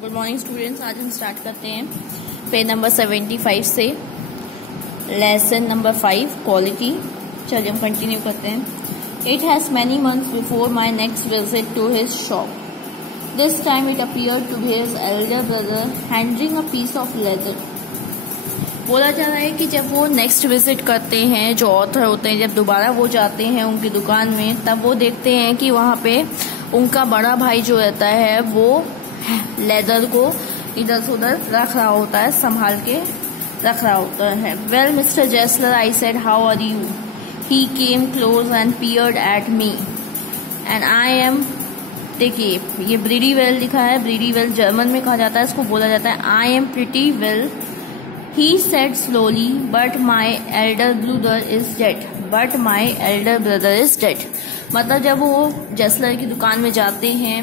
Good morning students. आज हम start करते हैं पेज नंबर 75 से लेसन नंबर 5 क्वालिटी। चलिए हम कंटिन्यू करते हैं। It has many months before my next visit to his shop. This time it appeared to be his elder brother handling a piece of leather. बोला जा रहा है कि जब वो नेक्स्ट विजिट करते हैं, जो ऑथर होते हैं, जब दोबारा वो जाते हैं उनकी दुकान में, तब वो देखते हैं कि वहाँ पे उनका बड़ा भाई जो रहता है वो लेदर को इधर से उधर रख रहा होता है, संभाल के रख रहा होता है। Well mister Jessler, I said, how are you? He came close and peered at me and I am. देखिए ये ब्रीडी वेल लिखा है। ब्रीडी वेल जर्मन में कहा जाता है, इसको बोला जाता है I am pretty well. He said slowly, but my elder brother is dead. But my elder brother is dead. मतलब जब वो जेसलर की दुकान में जाते हैं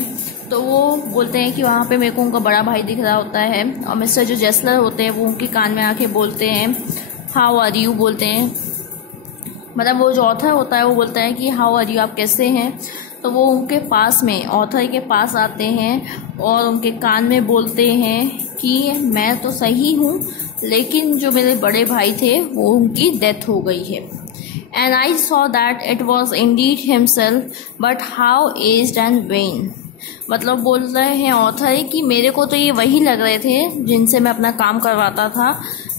तो वो बोलते हैं कि वहाँ पे मेरे को उनका बड़ा भाई दिख रहा होता है, और मिस्टर जो जेसलर होते हैं वो उनके कान में आके बोलते हैं हाउ आर यू बोलते हैं। मतलब वो जो ऑथर होता है वो बोलता है कि हाउ आर यू, आप कैसे हैं। तो वो उनके पास में, ऑथर के पास आते हैं और उनके कान में बोलते हैं कि मैं तो सही हूँ, लेकिन जो मेरे बड़े भाई थे वो उनकी डेथ हो गई है। And I saw that it was Indeed himself, but how aged and when. मतलब बोल रहे हैं ऑथर कि मेरे को तो ये वही लग रहे थे जिनसे मैं अपना काम करवाता था,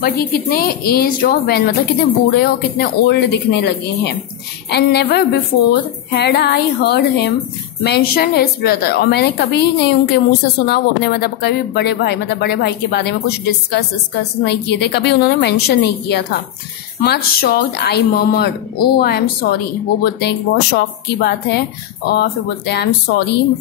बट ये कितने एज्ड और वेन, मतलब कितने बूढ़े और कितने ओल्ड दिखने लगे हैं। And never before had I heard him mention his brother. और मैंने कभी नहीं उनके मुंह से सुना वो अपने मतलब कभी बड़े भाई के बारे में कुछ डिस्कस नहीं किए थे, कभी उन्होंने मेंशन नहीं किया था। Much shocked I murmured, oh I am sorry. वो बोलते हैं कि बहुत शॉक की बात है, और फिर बोलते हैं आई am sorry.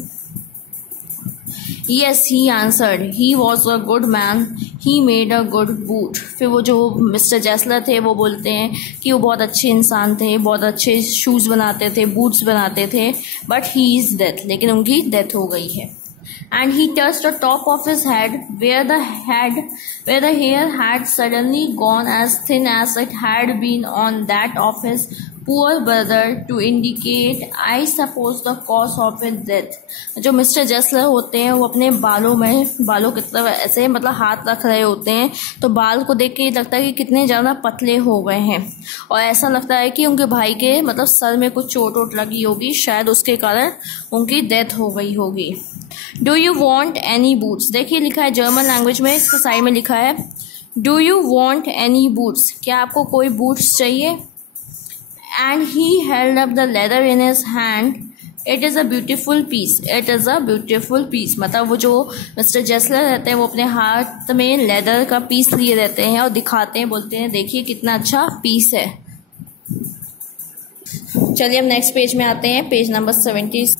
Yes, he answered. He was a good man. He made a good boot. फिर वो जो मिस्टर जेसलर थे वो बोलते हैं कि वो बहुत अच्छे इंसान थे, बहुत अच्छे शूज़ बनाते थे, बूट्स बनाते थे, बट ही इज़ डेथ, लेकिन उनकी डेथ हो गई है। And he touched the top of his head, where the hair had suddenly gone as thin as it had been on that of his poor brother, to indicate, I suppose, the cause of his death. जो mister जेसलर होते हैं वो अपने बालों की तरफ ऐसे मतलब हाथ रख रहे होते हैं, तो बाल को देख के ये लगता है कि कितने ज़्यादा पतले हो गए हैं, और ऐसा लगता है कि उनके भाई के मतलब सर में कुछ चोट लगी होगी, शायद उसके कारण उनकी डेथ हो गई होगी। Do you want any boots? देखिए लिखा है जर्मन लैंग्वेज में, इसके साइड में लिखा है do you want any boots, क्या आपको कोई बूट्स चाहिए। And he held up the leather in his hand, it is a beautiful piece, it is a beautiful piece. मतलब वो जो मिस्टर जेसलर रहते हैं वो अपने हाथ में लेदर का पीस लिए रहते हैं और दिखाते हैं, बोलते हैं देखिए कितना अच्छा पीस है। चलिए हम नेक्स्ट पेज में आते हैं, पेज नंबर 70।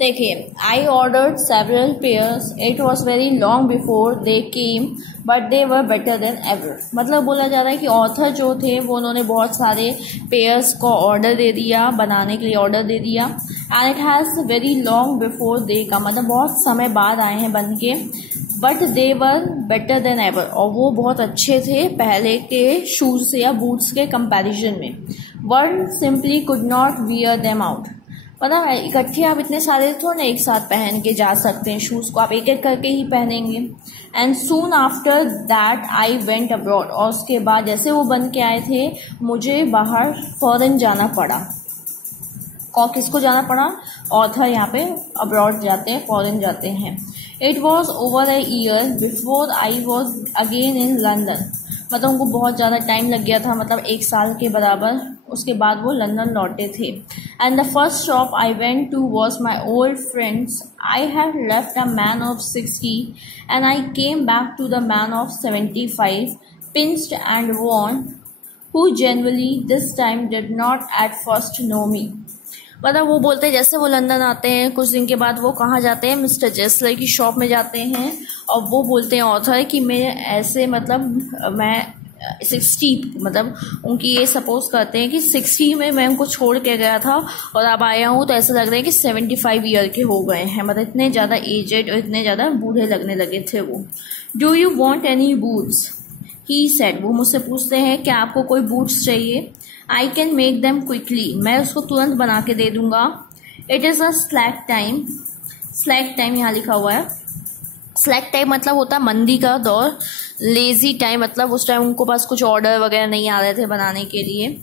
देखिए I ordered several pairs, it was very long before they came, but they were better than ever. मतलब बोला जा रहा है कि ऑथर जो थे वो उन्होंने बहुत सारे पेयर्स को ऑर्डर दे दिया, बनाने के लिए ऑर्डर दे दिया। And it has very long before they का, मतलब बहुत समय बाद आए हैं बन के, but they were better than ever, और वो बहुत अच्छे थे पहले के शूज़ से या बूट्स के कंपैरिजन में। One simply could not wear them out. पता है इकट्ठे आप इतने सारे थोड़े एक साथ पहन के जा सकते हैं, शूज़ को आप एक एक करके ही पहनेंगे। And soon after that I went abroad, और उसके बाद जैसे वो बन के आए थे मुझे बाहर फॉरेन जाना पड़ा। और किसको जाना पड़ा? ऑथर यहाँ पे अब्रॉड जाते हैं, फॉरेन जाते हैं। It was over a year before I was again in London. मतलब उनको बहुत ज़्यादा टाइम लग गया था, मतलब 1 साल के बराबर, उसके बाद वो लंदन लौटे थे। And the first shop I went to was my old friends. I have left a man of 60 and I came back to the man of 75, pinched and worn, who generally this time did not at first know me. मतलब वो बोलते हैं जैसे वो London आते हैं कुछ दिन के बाद वो कहाँ जाते हैं, मिस्टर जेसलर की शॉप में जाते हैं, और वो बोलते हैं ऑथर कि मैं ऐसे मतलब मैं 60, मतलब उनकी ये सपोज करते हैं कि 60 में मैं उनको छोड़ के गया था और अब आया हूँ, तो ऐसा लग रहा है कि 75 ईयर के हो गए हैं, मतलब इतने ज़्यादा एजेड और इतने ज़्यादा बूढ़े लगने लगे थे वो। Do you want any boots? He said, वो मुझसे पूछते हैं क्या आपको कोई बूट्स चाहिए। I can make them quickly, मैं उसको तुरंत बना के दे दूंगा। It is a slack time, slack time यहाँ लिखा हुआ है, स्लैक टाइम मतलब होता है मंदी का दौर, लेजी टाइम मतलब उस टाइम उनको पास कुछ ऑर्डर वगैरह नहीं आ रहे थे बनाने के लिए।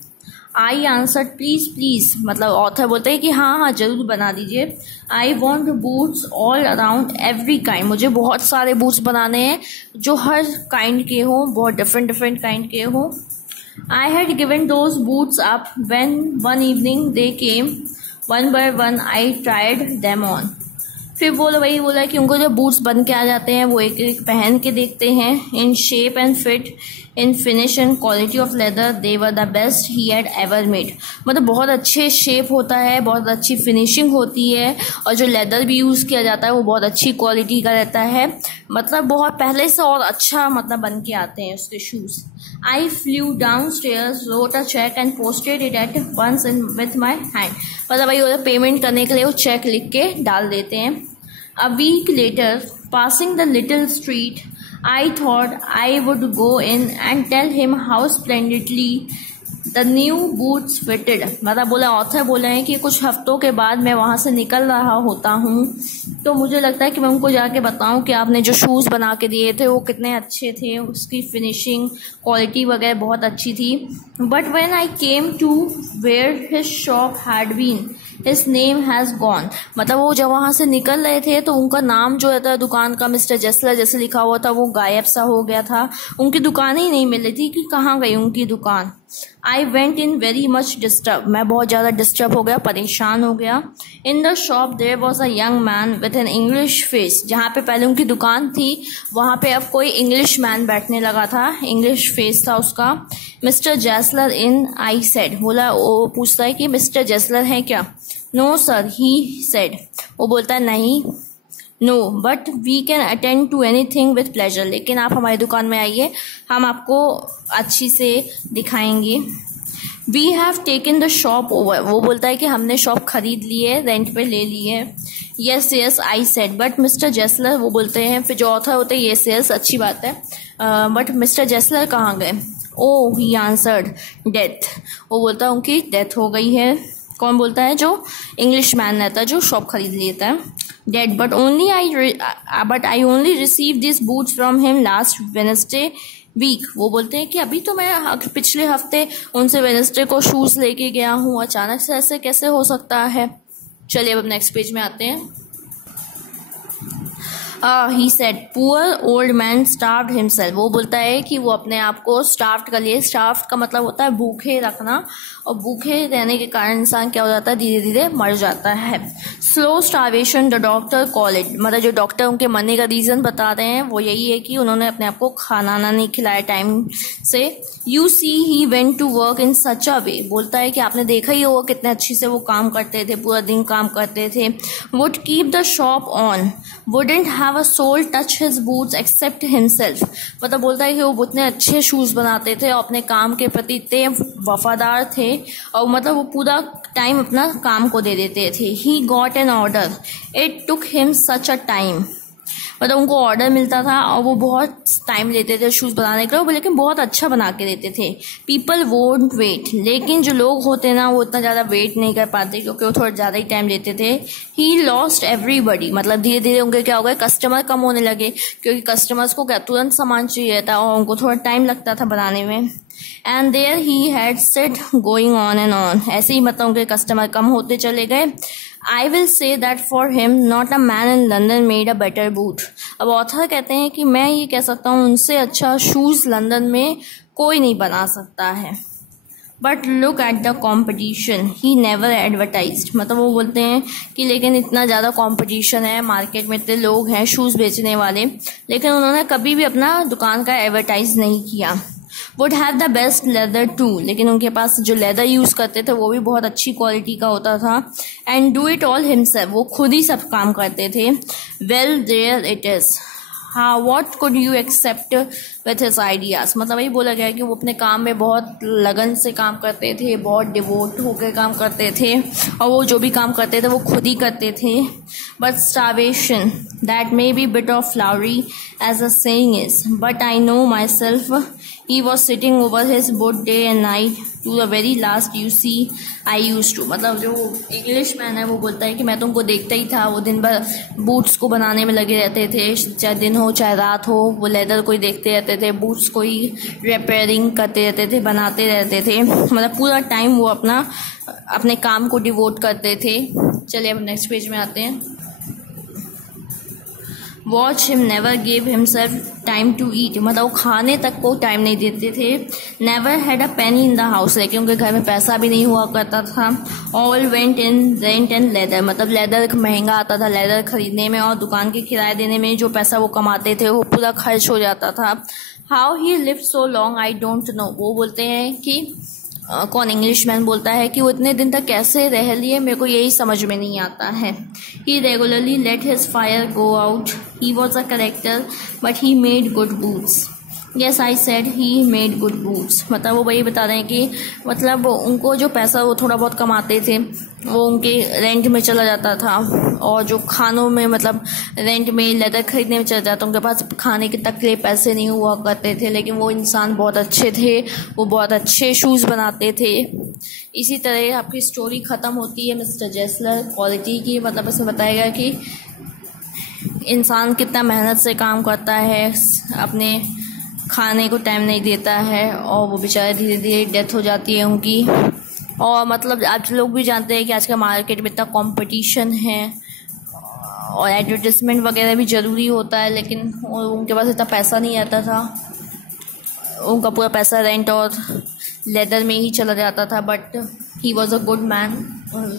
आई आंसर्ड प्लीज़ प्लीज़, मतलब ऑथर बोलते हैं कि हाँ हाँ ज़रूर बना दीजिए। I want boots all around every kind, मुझे बहुत सारे बूट्स बनाने हैं जो हर काइंड के हों, बहुत डिफरेंट डिफरेंट काइंड के हों। I had given those boots up when one evening they came, one by one I tried them on. फिर वही बोला कि उनको जब बूट्स बन के आ जाते हैं वो एक एक पहन के देखते हैं। In shape and fit, in finish and quality of leather, they were the best he had ever made, मतलब बहुत अच्छे शेप होता है, बहुत अच्छी फिनिशिंग होती है, और जो लेदर भी यूज़ किया जाता है वो बहुत अच्छी क्वालिटी का रहता है, मतलब बहुत पहले से और अच्छा मतलब बन के आते हैं उसके shoes. I flew downstairs, wrote a cheque and posted it at once in with my hand, मतलब भाई वो पेमेंट करने के लिए वो चेक लिख के डाल देते हैं। A week later, passing the little street, I thought I would go in and tell him how splendidly the new boots fitted, मतलब बोला ऑथर बोले हैं कि कुछ हफ्तों के बाद मैं वहाँ से निकल रहा होता हूँ तो मुझे लगता है कि मैं उनको जाके बताऊँ कि आपने जो शूज़ बना के दिए थे वो कितने अच्छे थे, उसकी फिनिशिंग क्वालिटी वगैरह बहुत अच्छी थी। But when I came to where his shop had been, his name has gone, मतलब वो जब वहाँ से निकल रहे थे तो उनका नाम जो रहता है दुकान का मिस्टर जेसलर जैसे लिखा हुआ था वो गायब सा हो गया था, उनकी दुकान ही नहीं मिल रही थी कि कहाँ गई उनकी दुकान। I went in very much disturb, मैं बहुत ज़्यादा डिस्टर्ब हो गया, परेशान हो गया। In the shop there was a young man with an English face, जहाँ पे पहले उनकी दुकान थी वहाँ पे अब कोई इंग्लिश मैन बैठने लगा था, इंग्लिश फेस था उसका। मिस्टर जेसलर इन, आई सेड, बोला वो पूछता है कि मिस्टर जेसलर हैं क्या। नो सर, ही सेड, वो बोलता है नहीं, no but we can attend to anything with pleasure, लेकिन आप हमारी दुकान में आइए, हम आपको अच्छी से दिखाएंगे। We have taken the shop over, वो बोलता है कि हमने शॉप खरीद ली है, रेंट पे ले ली है। Yes yes I said, but mister Jessler, वो बोलते हैं, फिर जो ऑथर होते हैं येस येस अच्छी बात है, बट मिस्टर जेसलर कहाँ गए। ओ ही आंसर्ड, डेथ, वो बोलता है उनकी डेथ हो गई है। कौन बोलता है, जो इंग्लिश मैन रहता है जो शॉप खरीद लेता है। Dead, but I only receive this boots from him last Wednesday week, वो बोलते हैं कि अभी तो मैं पिछले हफ्ते उनसे वेडनेसडे को शूज़ लेके गया हूँ, अचानक से ऐसे कैसे हो सकता है। चलिए अब नेक्स्ट पेज में आते हैं। He said poor old man starved himself, वो बोलता है कि वो अपने आप को स्टार्व्ड कर लिए। स्टार्व्ड का मतलब होता है भूखे रखना, और भूखे रहने के कारण इंसान क्या हो जाता है, धीरे धीरे मर जाता है। Slow starvation the doctor call it, मतलब जो डॉक्टर उनके मरने का रीज़न बता रहे हैं वो यही है कि उन्होंने अपने आप को खाना नहीं खिलाया टाइम से। You see he went to work in such a way, बोलता है कि आपने देखा ही होगा कितने अच्छे से वो काम करते थे, पूरा दिन काम करते थे। Would keep the shop on, wouldn't have a soul touch his boots except himself, मतलब बोलता है कि वो उतने अच्छे शूज़ बनाते थे और अपने काम के प्रति इतने वफादार थे, और मतलब वो पूरा टाइम अपना काम को दे देते थे। He got an order, it took him such a time, मतलब उनको ऑर्डर मिलता था और वो बहुत टाइम लेते थे शूज़ बनाने के लिए, लेकिन बहुत अच्छा बना के देते थे। पीपल वोंट वेट, लेकिन जो लोग होते ना वो उतना ज़्यादा वेट नहीं कर पाते क्योंकि वो थोड़ा ज़्यादा ही टाइम लेते थे। ही लॉस्ट एवरीबडी, मतलब धीरे धीरे उनके क्या हो गए, कस्टमर कम होने लगे क्योंकि कस्टमर्स को क्या तुरंत सामान चाहिए था और उनको थोड़ा टाइम लगता था बनाने में। And there he had set going on and on, ऐसे ही मतलब उनके कस्टमर कम होते चले गए। I will say that for him not a man in London made a better boot, अब ऑथर कहते हैं कि मैं ये कह सकता हूँ उनसे अच्छा शूज़ लंदन में कोई नहीं बना सकता है। But look at the competition he never advertised, मतलब वो बोलते हैं कि लेकिन इतना ज़्यादा कॉम्पिटिशन है मार्केट में, इतने लोग हैं शूज़ बेचने वाले, लेकिन उन्होंने कभी भी अपना दुकान का एडवर्टाइज नहीं किया। Would have the best leather too, लेकिन उनके पास जो लेदर यूज़ करते थे वो भी बहुत अच्छी क्वालिटी का होता था। And do it all himself, वो खुद ही सब काम करते थे। वेल देयर इट इज़, हाँ what could you expect with his ideas, मतलब वही बोला गया कि वो अपने काम में बहुत लगन से काम करते थे, बहुत डिवोट होकर काम करते थे, और वो जो भी काम करते थे वो खुद ही करते थे। But starvation that may be bit of flowery as a saying is, but I know myself, he was sitting over his book day and night to the very last you see I used to, मतलब जो English man है वो बोलता है कि मैं तुमको देखता ही था, वो दिन भर बूट्स को बनाने में लगे रहते थे, चाहे दिन हो चाहे रात हो, वो लेदर को ही देखते रहते थे, बूट्स को ही रिपेयरिंग करते रहते थे, बनाते रहते थे, मतलब पूरा टाइम वो अपने काम को डिवोट करते थे। चलिए अब नेक्स्ट पेज में आते हैं। Watch him never give himself time to eat, मतलब वो खाने तक को टाइम नहीं देते थे। Never had a penny in the house, लेकिन उनके घर में पैसा भी नहीं हुआ करता था। All went in rent and leather, मतलब लेदर महंगा आता था, लेदर खरीदने में और दुकान के किराए देने में जो पैसा वो कमाते थे वो पूरा खर्च हो जाता था। How he live so long I don't know, वो बोलते हैं कि कौन इंग्लिश मैन बोलता है कि वो इतने दिन तक कैसे रह लिए, मेरे को यही समझ में नहीं आता है। He regularly let his fire go out, he was a character but he made good boots. Yes I said he made good boots, मतलब वो वही बता रहे हैं कि मतलब उनको जो पैसा वो थोड़ा बहुत कमाते थे वो उनके रेंट में चला जाता था, और जो खानों में मतलब रेंट में लेदर खरीदने में चला जाता, उनके पास खाने के तक के पैसे नहीं हुआ करते थे, लेकिन वो इंसान बहुत अच्छे थे, वो बहुत अच्छे शूज़ बनाते थे। इसी तरह आपकी स्टोरी ख़त्म होती है मिस्टर जेसलर क्वालिटी की, मतलब इसमें बताएगा कि इंसान कितना मेहनत से काम करता है, अपने खाने को टाइम नहीं देता है, और वो बेचारे धीरे धीरे डेथ हो जाती है उनकी। और मतलब आप लोग भी जानते हैं कि आज का मार्केट में इतना कंपटीशन है और एडवर्टाइजमेंट वगैरह भी ज़रूरी होता है, लेकिन उनके पास इतना पैसा नहीं आता था, उनका पूरा पैसा रेंट और लेदर में ही चला जाता था। But he was a good man,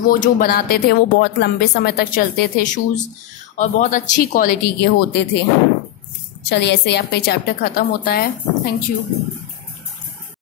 वो जो बनाते थे वो बहुत लंबे समय तक चलते थे शूज़, और बहुत अच्छी क्वालिटी के होते थे। चलिए ऐसे ही आपका चैप्टर ख़त्म होता है। Thank you.